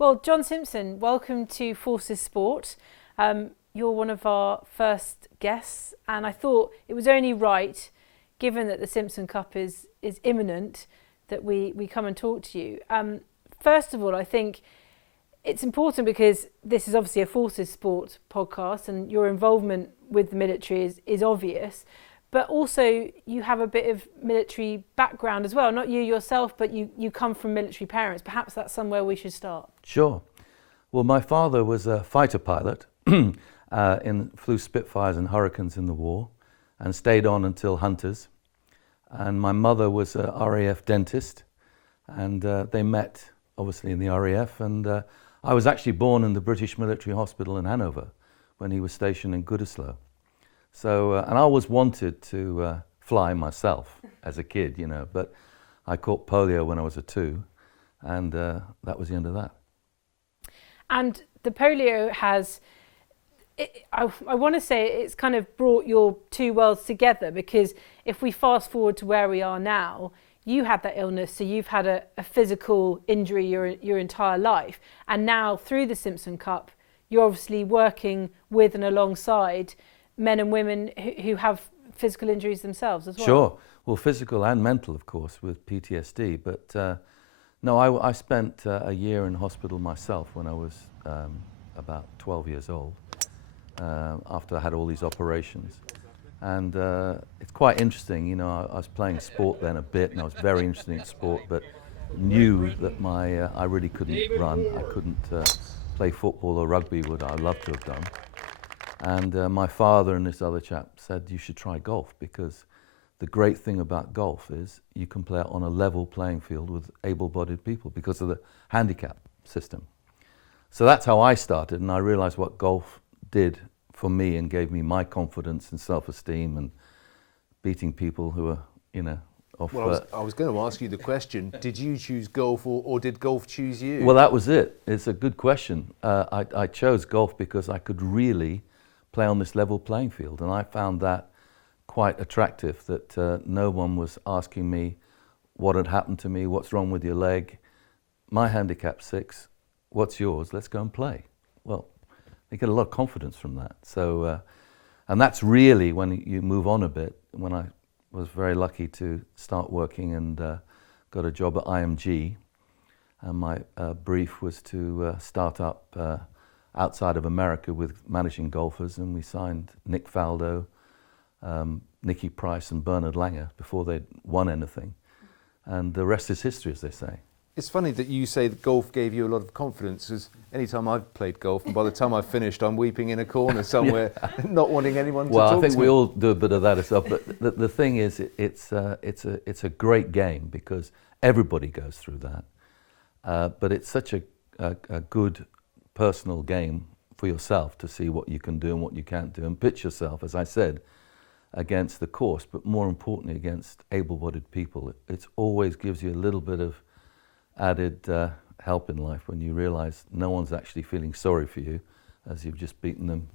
Well, John Simpson, welcome to Forces Sport. You're one of our first guests, and I thought it was only right, given that the Simpson Cup is imminent, that we come and talk to you. First of all, I think it's important because this is obviously a Forces Sport podcast, and your involvement with the military is obvious. But also you have a bit of military background as well. Not you yourself, but you come from military parents. Perhaps that's somewhere we should start. Sure. Well, my father was a fighter pilot, flew Spitfires and Hurricanes in the war and stayed on until Hunters. And my mother was a RAF dentist, and they met obviously in the RAF. And I was actually born in the British Military Hospital in Hanover when he was stationed in Gütersloh. So, and I always wanted to fly myself as a kid, but I caught polio when I was 2, and that was the end of that. And the polio has, I want to say it's kind of brought your two worlds together, because if we fast forward to where we are now, you had that illness, so you've had a physical injury your entire life. And now through the Simpson Cup, you're obviously working with and alongside men and women who have physical injuries themselves as well. Sure. Well, physical and mental, of course, with PTSD. But no, I spent a year in hospital myself when I was about 12 years old, after I had all these operations. And it's quite interesting, I was playing sport then a bit, and I was very interested in sport, but knew that I really couldn't run. I couldn't play football or rugby, what I loved to have done. And my father and this other chap said, you should try golf, because the great thing about golf is you can play it on a level playing field with able-bodied people because of the handicap system. So that's how I started, and I realized what golf did for me and gave me my confidence and self-esteem and beating people who are, off. Well, I was going to ask you the question, did you choose golf or did golf choose you? Well, that was it. It's a good question. I chose golf because I could really play on this level playing field, and I found that quite attractive, that no one was asking me what had happened to me, what's wrong with your leg, my handicap's 6, what's yours, let's go and play. Well, they get a lot of confidence from that. So, and that's really when you move on a bit, when I was very lucky to start working and got a job at IMG, and my brief was to start up outside of America with managing golfers, and we signed Nick Faldo, Nicky Price and Bernard Langer before they'd won anything. And the rest is history, as they say. It's funny that you say that golf gave you a lot of confidence, because anytime I've played golf, and by the time I've finished, I'm weeping in a corner somewhere, not wanting anyone to talk to me. Well, I think we all do a bit of that as well, but the thing is, it's a great game because everybody goes through that. But it's such a good personal game for yourself to see what you can do and what you can't do, and pitch yourself, as I said, against the course, but more importantly against able-bodied people. It always gives you a little bit of added help in life when you realize no one's actually feeling sorry for you, as you've just beaten them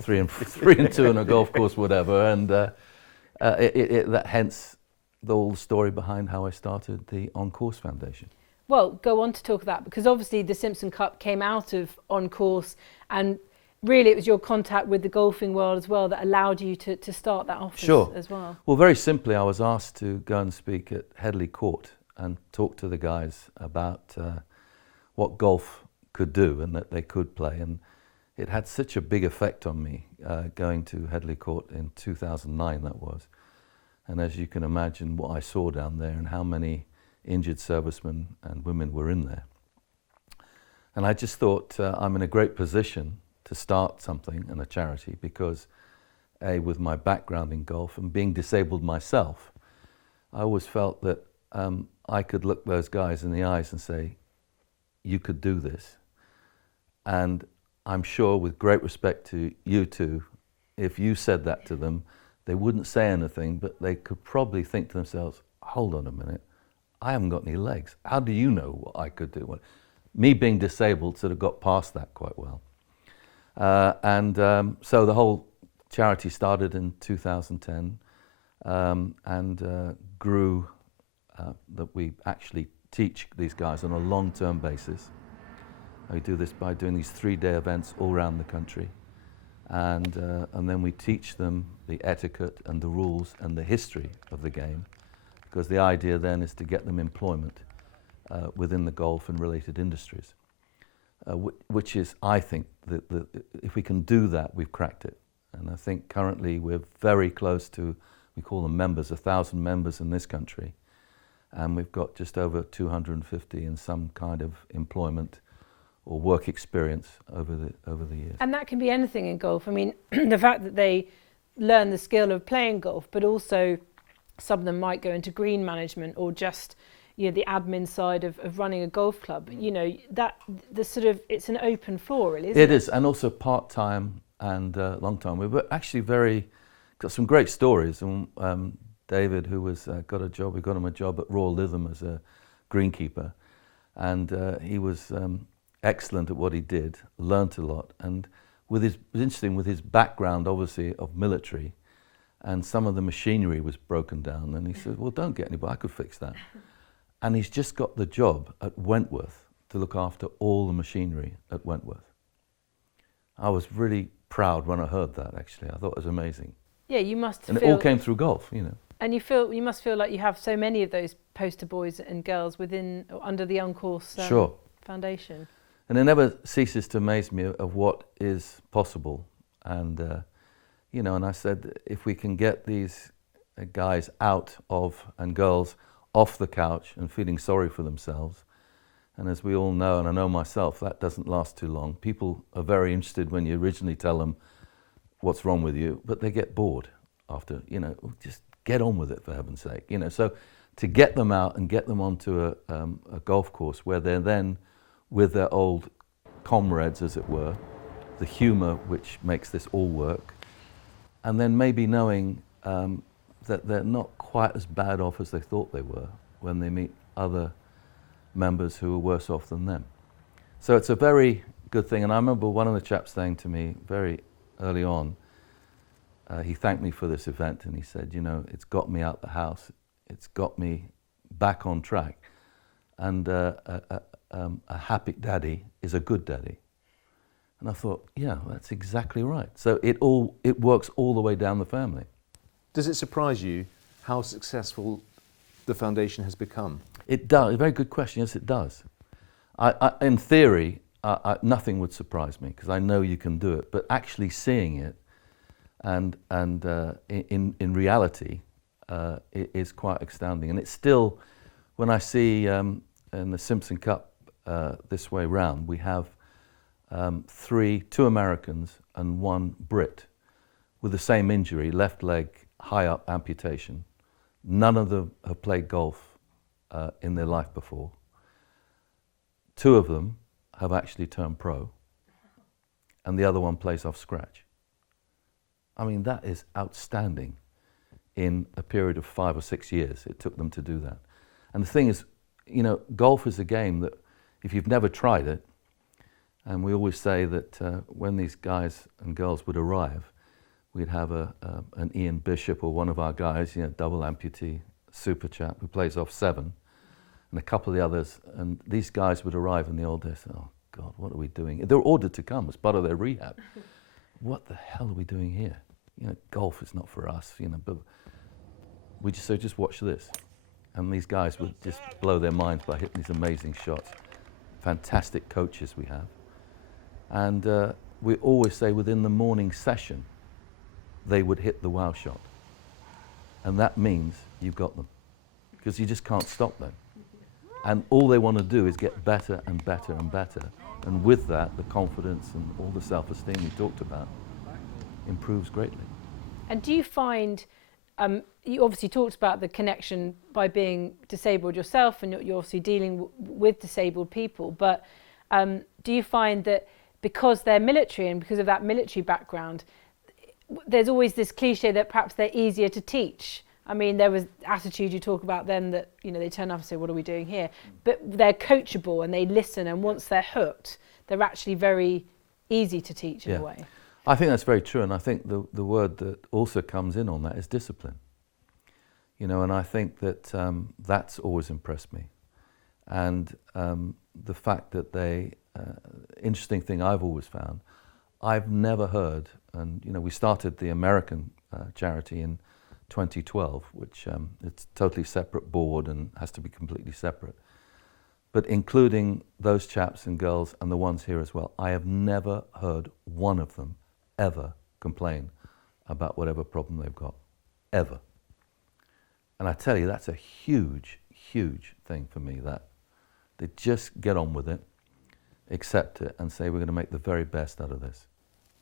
3 and 2 on a golf course, whatever, and that hence the whole story behind how I started the On Course Foundation. Well, go on to talk about that, because obviously the Simpson Cup came out of On Course, and really it was your contact with the golfing world as well that allowed you to start that office. Sure. As well. Well, very simply, I was asked to go and speak at Headley Court and talk to the guys about what golf could do and that they could play. And it had such a big effect on me going to Headley Court in 2009, that was. And as you can imagine, what I saw down there and how many injured servicemen and women were in there. And I just thought I'm in a great position to start something and a charity because, with my background in golf and being disabled myself, I always felt that I could look those guys in the eyes and say, you could do this. And I'm sure, with great respect to you two, if you said that to them, they wouldn't say anything, but they could probably think to themselves, hold on a minute, I haven't got any legs. How do you know what I could do? Well, me being disabled sort of got past that quite well. So the whole charity started in 2010 and grew that we actually teach these guys on a long-term basis. We do this by doing these 3-day events all around the country. And then we teach them the etiquette and the rules and the history of the game, because the idea then is to get them employment within the golf and related industries, which is, I think, if we can do that, we've cracked it. And I think currently we're very close to, we call them members, 1,000 members in this country, and we've got just over 250 in some kind of employment or work experience over the years. And that can be anything in golf. I mean, the fact that they learn the skill of playing golf, but also some of them might go into green management or just, you know, the admin side of running a golf club. You know, that the sort of, it's an open floor, really, isn't it? It is, and also part-time and long time. We were actually got some great stories. And David, who was got a job, we got him a job at Royal Lytham as a greenkeeper, and he was excellent at what he did, learnt a lot, and it was interesting with his background, obviously, of military, and some of the machinery was broken down, and he said, well, don't get anybody, I could fix that. And he's just got the job at Wentworth to look after all the machinery at Wentworth. I was really proud when I heard that, actually. I thought it was amazing. Yeah, you must and feel... it all came through golf, you know. And you must feel like you have so many of those poster boys and girls within or under the On-Course Sure. Foundation. And it never ceases to amaze me of what is possible. And, you know, and I said, if we can get these guys out of, and girls off the couch and feeling sorry for themselves, and as we all know, and I know myself, that doesn't last too long. People are very interested when you originally tell them what's wrong with you, but they get bored after, you know, just get on with it, for heaven's sake. You know, so to get them out and get them onto a golf course where they're then with their old comrades, as it were, the humour which makes this all work, and then maybe knowing that they're not quite as bad off as they thought they were when they meet other members who are worse off than them. So it's a very good thing, and I remember one of the chaps saying to me very early on, he thanked me for this event, and he said, you know, it's got me out the house, it's got me back on track, and a happy daddy is a good daddy. And I thought, yeah, that's exactly right. So it works all the way down the family. Does it surprise you how successful the foundation has become? It does. A very good question. Yes, it does. In theory, nothing would surprise me because I know you can do it. But actually seeing it, and in reality, it is quite astounding. And it's still, when I see in the Simpson Cup this way round, we have two Americans and one Brit with the same injury, left leg high up amputation. None of them have played golf in their life before. Two of them have actually turned pro, and the other one plays off scratch. I mean, that is outstanding in a period of 5 or 6 years. It took them to do that. And the thing is, you know, golf is a game that if you've never tried it, and we always say that when these guys and girls would arrive, we'd have an Ian Bishop or one of our guys, you know, double amputee, super chap who plays off 7, and a couple of the others, and these guys would arrive in the old days, oh God, what are we doing? They were ordered to come as part of their rehab. What the hell are we doing here? You know, golf is not for us, you know, but we just watch this. And these guys would just blow their minds by hitting these amazing shots. Fantastic coaches we have. And we always say within the morning session, they would hit the wow shot. And that means you've got them, because you just can't stop them. And all they want to do is get better and better and better. And with that, the confidence and all the self-esteem we talked about improves greatly. And do you find, you obviously talked about the connection by being disabled yourself, and you're obviously dealing with disabled people, but do you find that because they're military and because of that military background, there's always this cliche that perhaps they're easier to teach? I mean, there was attitude you talk about then that, you know, they turn up and say, what are we doing here? But they're coachable and they listen, and once they're hooked, they're actually very easy to teach in a way. I think that's very true, and I think the word that also comes in on that is discipline. You know, and I think that that's always impressed me. And the fact that they, interesting thing I've always found, I've never heard, and we started the American charity in 2012, which it's a totally separate board and has to be completely separate. But including those chaps and girls and the ones here as well, I have never heard one of them ever complain about whatever problem they've got, ever. And I tell you, that's a huge, huge thing for me, that they just get on with it, accept it, and say, we're going to make the very best out of this.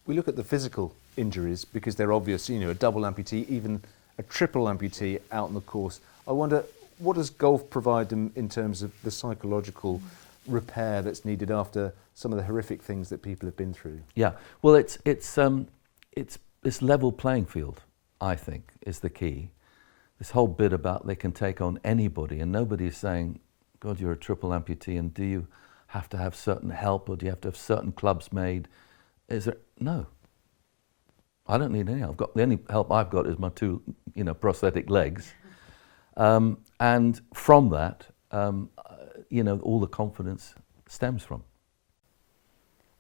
We look at the physical injuries because they're obvious, a double amputee, even a triple amputee out on the course. I wonder, what does golf provide them in terms of the psychological repair that's needed after some of the horrific things that people have been through? Yeah, well, it's this level playing field, I think, is the key. This whole bit about they can take on anybody, and nobody is saying, God, you're a triple amputee, and do you have to have certain help, or do you have to have certain clubs made? No. I don't need any help. The only help I've got is my two, prosthetic legs. And from that, all the confidence stems from.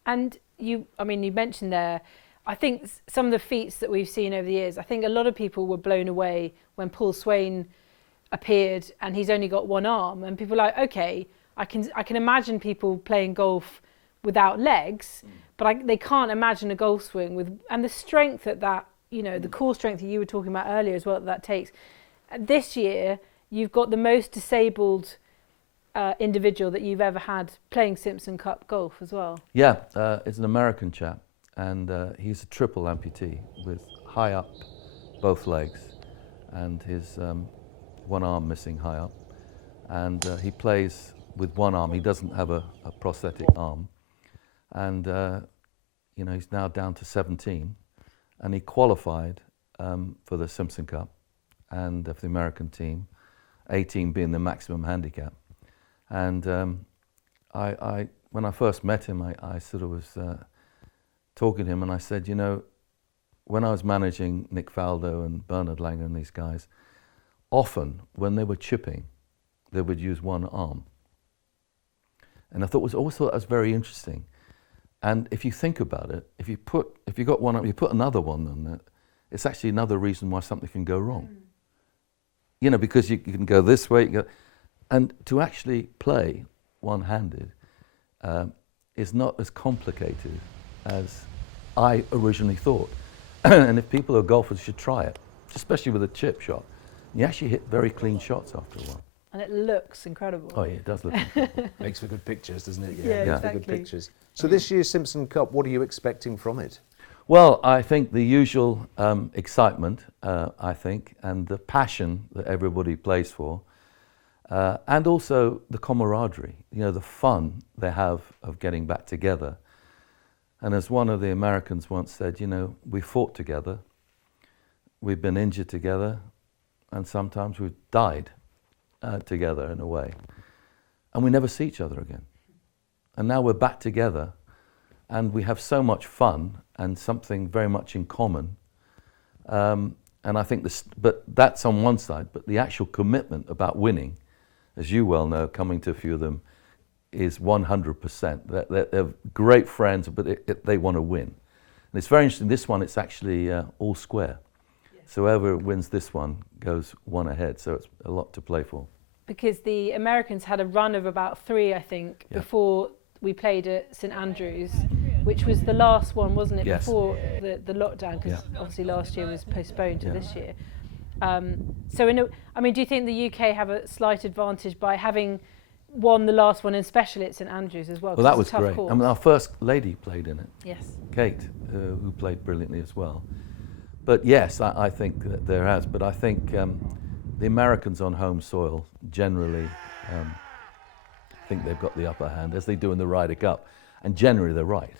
And you mentioned there, I think some of the feats that we've seen over the years, I think a lot of people were blown away when Paul Swain appeared and he's only got one arm, and people are like, okay, I can imagine people playing golf without legs, but they can't imagine a golf swing with, and the strength that the core strength that you were talking about earlier as well, that takes. This year, you've got the most disabled individual that you've ever had playing Simpson Cup golf as well. Yeah, it's an American chap, and he's a triple amputee with high up both legs, and his one arm missing high up, and he plays with one arm. He doesn't have a prosthetic arm, and he's now down to 17, and he qualified for the Simpson Cup and for the American team, 18 being the maximum handicap. And I when I first met him, I sort of was talking to him, and I said, when I was managing Nick Faldo and Bernard Langer and these guys, often when they were chipping, they would use one arm. And I thought that was very interesting. And if you think about it, if you got one arm, you put another one on it, it's actually another reason why something can go wrong. Because you can go this way, and to actually play one-handed is not as complicated as I originally thought. And if people are golfers, should try it, especially with a chip shot. You actually hit very clean shots after a while. And it looks incredible. Oh yeah, it does look incredible. Makes for good pictures, doesn't it? Yeah, Makes exactly. for good pictures. So this year's Simpson Cup, what are you expecting from it? Well, I think the usual excitement, I think, and the passion that everybody plays for, and also the camaraderie, the fun they have of getting back together. And as one of the Americans once said, we fought together, we've been injured together, and sometimes we've died together in a way. And we never see each other again. And now we're back together, and we have so much fun and something very much in common. And I think but that's on one side, but the actual commitment about winning, as you well know, coming to a few of them, is 100%. They're great friends, but they want to win. And it's very interesting, this one, it's actually all square. So whoever wins this one goes one ahead, so it's a lot to play for. Because the Americans had a run of about 3, I think, before we played at St Andrews, which was the last one, wasn't it, yes. before the lockdown, because obviously last year was postponed to this year. So, do you think the UK have a slight advantage by having won the last one, and especially at St Andrews as well? Well, that was great. Course. Our first lady played in it. Yes. Kate, who played brilliantly as well. But yes, I think that there has. But I think the Americans on home soil generally think they've got the upper hand, as they do in the Ryder Cup. And generally they're right.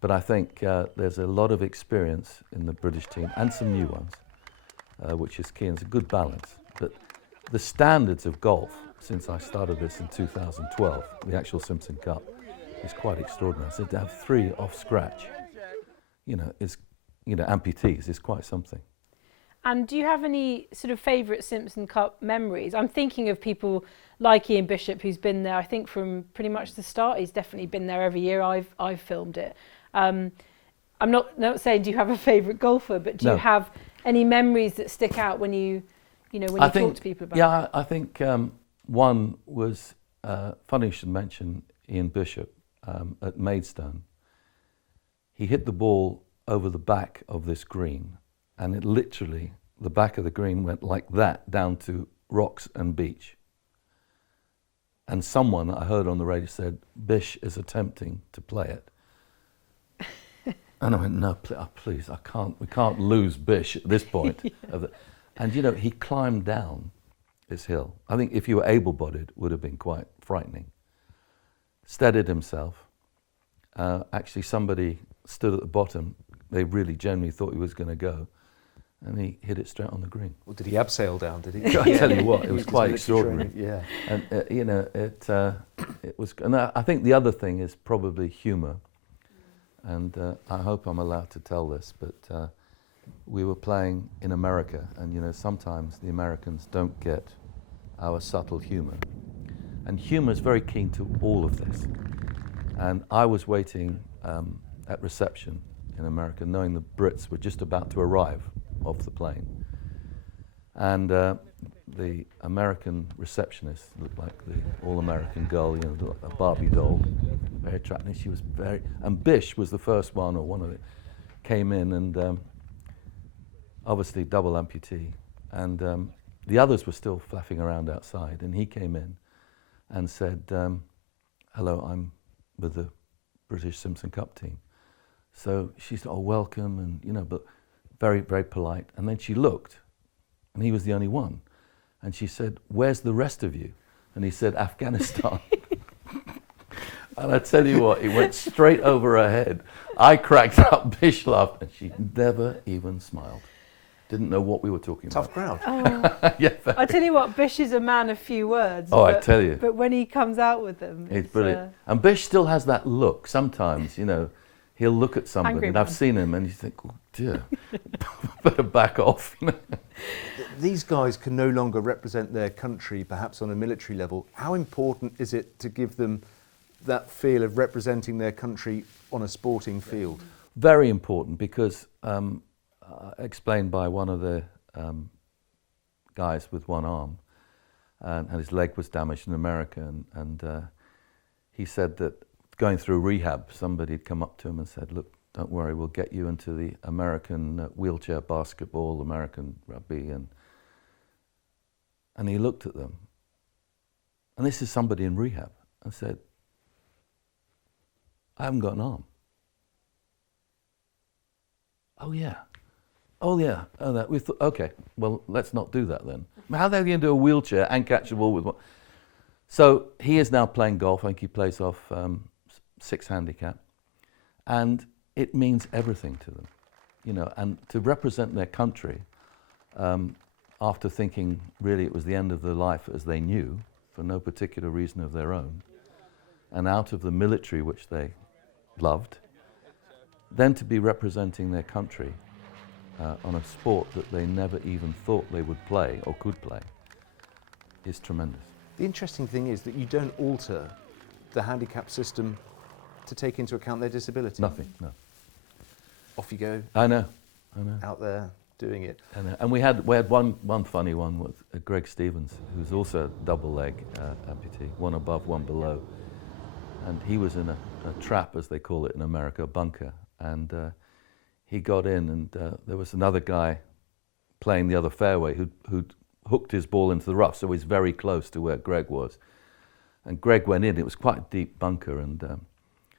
But I think there's a lot of experience in the British team, and some new ones, which is key, and it's a good balance. But the standards of golf, since I started this in 2012, the actual Simpson Cup, is quite extraordinary. So to have 3 off scratch, amputees is quite something. And do you have any sort of favourite Simpson Cup memories? I'm thinking of people like Ian Bishop, who's been there, I think from pretty much the start. He's definitely been there every year I've filmed it. I'm not saying do you have a favourite golfer, but do you have any memories that stick out when you talk to people about it? Yeah, I think one was, funny you should mention Ian Bishop at Maidstone. He hit the ball over the back of this green, and it literally, the back of the green went like that down to rocks and beach. And someone I heard on the radio said, Bish is attempting to play it. And I went, no, please, we can't lose Bish at this point. Yeah. And he climbed down this hill. I think if you were able-bodied, it would have been quite frightening. Steadied himself. Actually, somebody stood at the bottom. They really genuinely thought he was going to go. And he hit it straight on the green. Well, did he abseil down, did he? I tell you what, it was quite extraordinary. Yeah. And, it was, and I think the other thing is probably humour. And I hope I'm allowed to tell this, but we were playing in America, and sometimes the Americans don't get our subtle humour. And humour is very keen to all of this. And I was waiting at reception in America, knowing the Brits were just about to arrive off the plane. And the American receptionist looked like the all-American girl, a Barbie doll, very attractive. She was and Bish was the first one, or one of it, came in, and obviously double amputee. And the others were still flapping around outside, and he came in and said, hello, I'm with the British Simpson Cup team. So she said, oh, welcome, and but very, very polite. And then she looked, and he was the only one. And she said, where's the rest of you? And he said, Afghanistan. And I tell you what, it went straight over her head. I cracked up, Bish laughed, and she never even smiled. Didn't know what we were talking Tough about. crowd. Oh. Yeah, I tell you what, Bish is a man of few words. Oh, I tell you. But when he comes out with them, it's brilliant. And Bish still has that look. Sometimes, he'll look at somebody, Angry and I've man. seen him, and you think, oh dear, better back off. These guys can no longer represent their country, perhaps on a military level. How important is it to give them that feel of representing their country on a sporting field? Very important, because explained by one of the guys with one arm, and his leg was damaged in America, and he said that going through rehab, somebody had come up to him and said, look, don't worry, we'll get you into the American wheelchair basketball, American rugby, and he looked at them, and this is somebody in rehab, and said, I haven't got an arm. Oh yeah. Oh yeah. Oh, that we thought. Okay. Well, let's not do that then. How are they going to do a wheelchair and catch the ball with one? So he is now playing golf. I think he plays off 6 handicap, and it means everything to them, And to represent their country, after thinking really it was the end of their life as they knew, for no particular reason of their own, and out of the military which they loved, then to be representing their country on a sport that they never even thought they would play or could play is tremendous. The interesting thing is that you don't alter the handicap system to take into account their disability. Nothing, no. Off you go. I know. Out there doing it. And we had one funny one with Greg Stevens, who's also a double leg amputee, one above, one below. And he was in a trap, as they call it in America, a bunker. And he got in, and there was another guy playing the other fairway who'd hooked his ball into the rough, so he's very close to where Greg was. And Greg went in, it was quite a deep bunker, and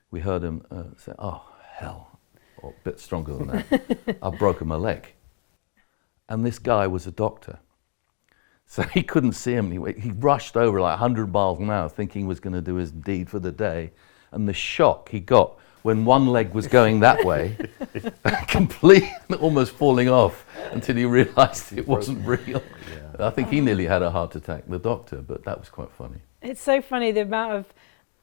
we heard him say, oh, hell, or a bit stronger than that, I've broken my leg. And this guy was a doctor, so he couldn't see him. He rushed over like 100 miles an hour, thinking he was going to do his deed for the day, and the shock he got when one leg was going that way, completely almost falling off until he realised it wasn't real. Yeah. I think he nearly had a heart attack, the doctor, but that was quite funny. It's so funny the amount of...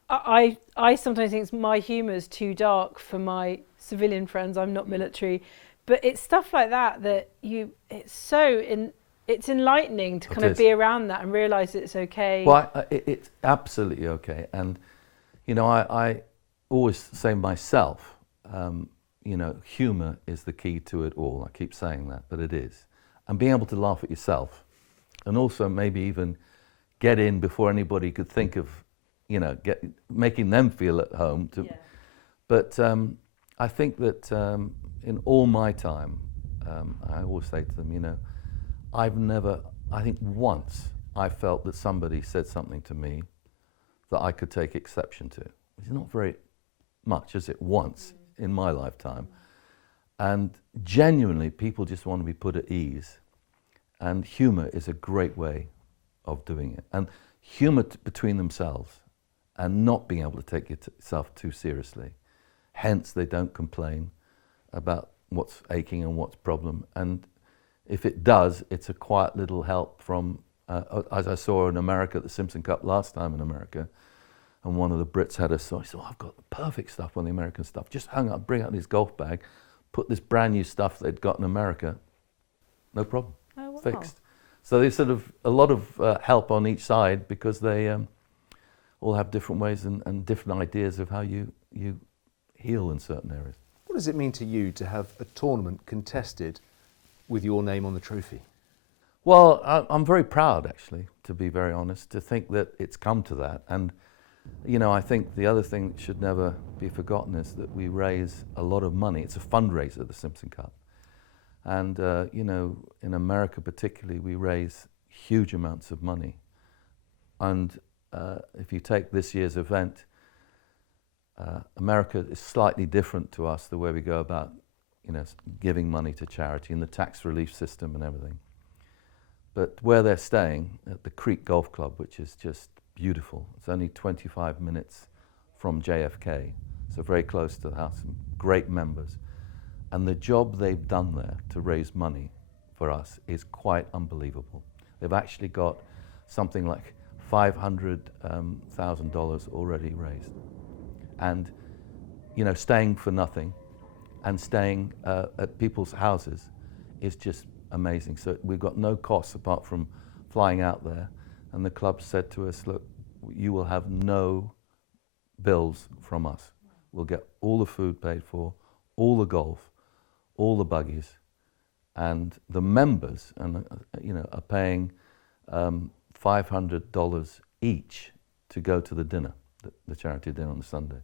I sometimes think my humour is too dark for my civilian friends. I'm not military. But it's stuff like that it's so it's enlightening to It kind of is. be around that and realise it's okay. Well, it's absolutely okay. And, you know, I always say myself, you know, humour is the key to it all. I keep saying that, but it is. And being able to laugh at yourself, and also maybe even get in before anybody could think of, you know, making them feel at home. Yeah. But I think that in all my time, I always say to them, you know, I think once I felt that somebody said something to me that I could take exception to. It's not very much, is it? Once in my lifetime. And genuinely, people just want to be put at ease. And humour is a great way of doing it. And humour between themselves and not being able to take yourself too seriously. Hence, they don't complain about what's aching and what's problem. And if it does, it's a quiet little help from, as I saw in America at the Simpson Cup last time in America, and one of the Brits had a song. He said, I've got the perfect stuff on the American stuff. Just bring out his golf bag, put this brand new stuff they'd got in America. No problem. Oh, wow. Fixed. So there's sort of a lot of help on each side because they all have different ways and different ideas of how you heal in certain areas. What does it mean to you to have a tournament contested with your name on the trophy? Well, I'm very proud, actually, to be very honest, to think that it's come to that. And, you know, I think the other thing that should never be forgotten is that we raise a lot of money. It's a fundraiser, the Simpson Cup. And, you know, in America particularly, we raise huge amounts of money. And if you take this year's event, America is slightly different to us, the way we go about, you know, giving money to charity and the tax relief system and everything. But where they're staying, at the Creek Golf Club, which is just beautiful, it's only 25 minutes from JFK, so very close to the house, and great members. And the job they've done there to raise money for us is quite unbelievable. They've actually got something like $500,000 already raised. And, you know, staying for nothing and staying at people's houses is just amazing. So we've got no costs apart from flying out there. And the club said to us, look, you will have no bills from us. We'll get all the food paid for, all the golf, all the buggies, and the members, and you know, are paying $500 each to go to the dinner, the charity dinner on Sunday.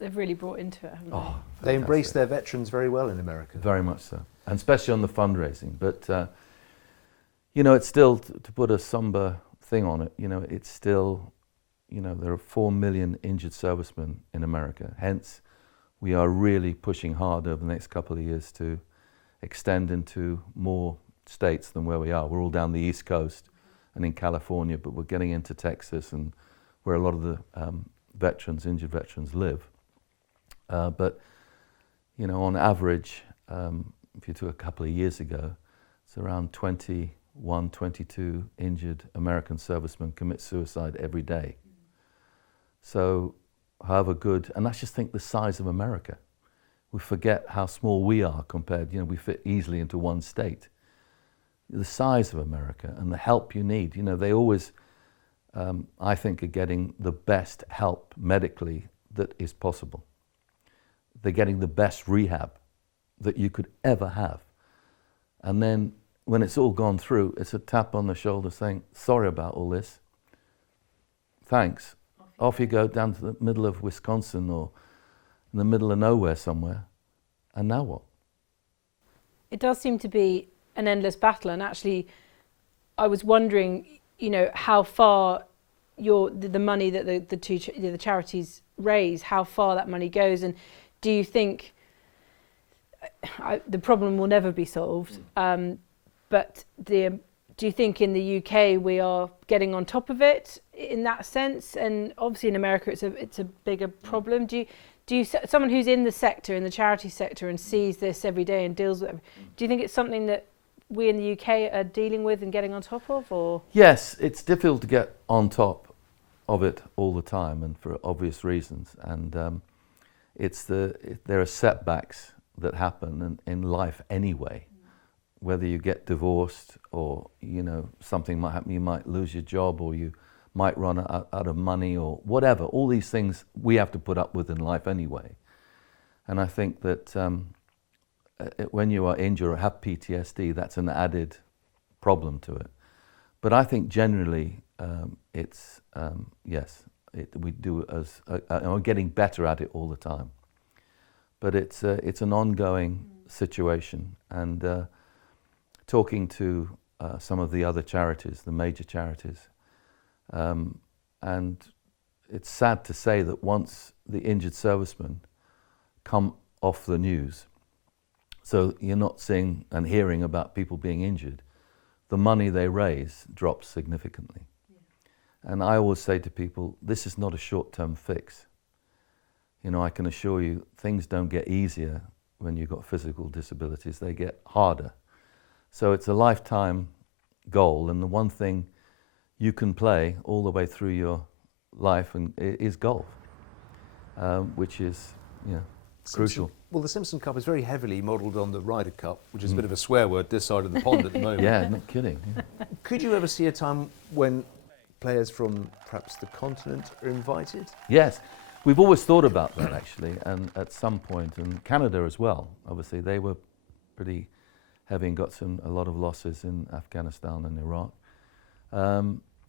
They've really brought into it, haven't they? Oh, They embrace fantastic. their veterans very well in America. Very much so, and especially on the fundraising. But you know, it's still, to put a somber thing on it, you know, it's still, you know, there are 4 million injured servicemen in America. Hence, we are really pushing hard over the next couple of years to extend into more states than where we are. We're all down the East Coast and in California, but we're getting into Texas and where a lot of the veterans, injured veterans, live. But, you know, on average, if you took a couple of years ago, it's around 21, 22 injured American servicemen commit suicide every day. So, however good, and let's just think the size of America. We forget how small we are compared, you know, we fit easily into one state. The size of America and the help you need, you know, they always, I think, are getting the best help medically that is possible. They're getting the best rehab that you could ever have. And then when it's all gone through, it's a tap on the shoulder saying, sorry about all this, thanks. Off you go down to the middle of Wisconsin or in the middle of nowhere somewhere, and now what? It does seem to be an endless battle, and actually I was wondering, you know, how far the money that the charities raise, how far that money goes, and do you think the problem will never be solved, but do you think in the UK we are getting on top of it in that sense? And obviously in America it's a bigger problem. Do you someone who's in the sector, in the charity sector, and sees this every day and deals with it, do you think it's something that we in the UK are dealing with and getting on top of, or? Yes, it's difficult to get on top of it all the time, and for obvious reasons. And there are setbacks that happen in life anyway, whether you get divorced or, you know, something might happen, you might lose your job or you might run out of money or whatever. All these things we have to put up with in life anyway. And I think that when you are injured or have PTSD, that's an added problem to it. But I think generally it's, yes, we do it as, and we're getting better at it all the time. But it's an ongoing situation. And talking to some of the other charities, the major charities, and it's sad to say that once the injured servicemen come off the news, so you're not seeing and hearing about people being injured, the money they raise drops significantly. Yeah. And I always say to people, this is not a short-term fix. You know, I can assure you things don't get easier when you've got physical disabilities, they get harder. So it's a lifetime goal, and the one thing you can play all the way through your life is golf, which is, you know, crucial. Well, the Simpson Cup is very heavily modelled on the Ryder Cup, which is a bit of a swear word this side of the pond at the moment. Yeah, not kidding. Yeah. Could you ever see a time when players from perhaps the continent are invited? Yes, we've always thought about that actually, and at some point, and Canada as well, obviously, they were pretty heavy and got a lot of losses in Afghanistan and Iraq.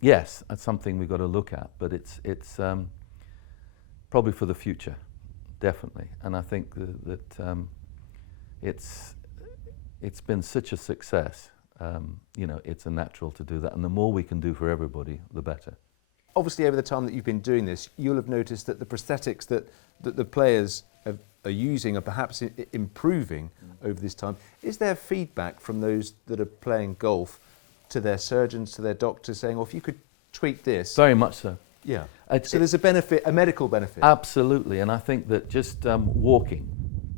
Yes, that's something we've got to look at, but it's probably for the future, definitely. And I think that it's been such a success. You know, it's a natural to do that, and the more we can do for everybody, the better. Obviously, over the time that you've been doing this, you'll have noticed that the prosthetics that the players are using are perhaps improving over this time. Is there feedback from those that are playing golf to their surgeons, to their doctors, saying, "Oh, if you could tweak this"? Very much so. Yeah. So there's a benefit, a medical benefit. Absolutely, and I think that just walking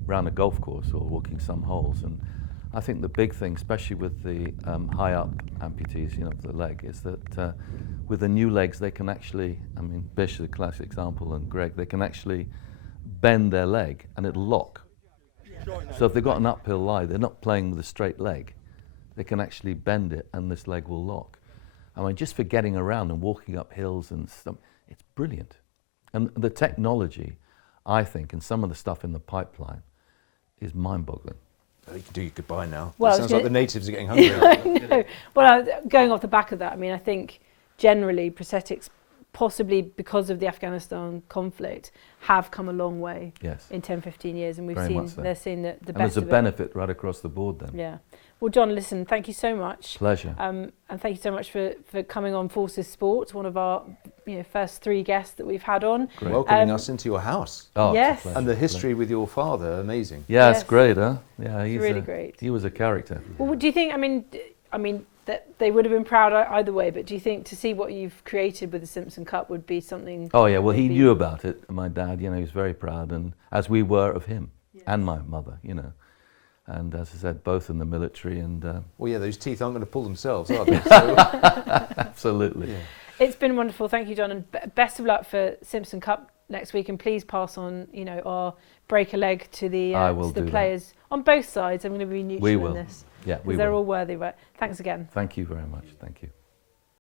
around a golf course or walking some holes, and I think the big thing, especially with the high up amputees, you know, the leg, is that with the new legs they can actually, I mean, Bish is a classic example, and Greg, they can actually bend their leg and it'll lock. So if they've got an uphill lie, they're not playing with a straight leg. They can actually bend it and this leg will lock. I mean, just for getting around and walking up hills and stuff, it's brilliant. And the technology, I think, and some of the stuff in the pipeline is mind-boggling. You can do your goodbye now. Well, it sounds like the natives are getting hungry. I know. Well, going off the back of that, I mean, I think generally prosthetics, possibly because of the Afghanistan conflict, have come a long way in 10, 15 years, and we've Very seen much so. they're seeing the And best there's a of benefit right across the board then. Yeah. Well, John, listen, thank you so much. Pleasure. And thank you so much for coming on Forces Sport, one of our first 3 guests that we've had on. Great. Welcoming us into your house. Oh, yes. it's a pleasure. And the history with your father, amazing. Yeah, Yes. it's great, huh? Yeah, he's really great. He was a character. Well, do you think, I mean, that they would have been proud either way, but do you think to see what you've created with the Simpson Cup would be something? Oh yeah, well he knew about it. My dad, you know, he was very proud, and as we were of him and my mother, you know. And as I said, both in the military and... Well, yeah, those teeth aren't going to pull themselves, are they? So absolutely. yeah. It's been wonderful. Thank you, John, and best of luck for Simpson Cup next week. And please pass on, our break a leg to the players on both sides. I'm going to be neutral in this. Yeah, we will. They're all worthy, right? Thanks again. Thank you very much. Thank you.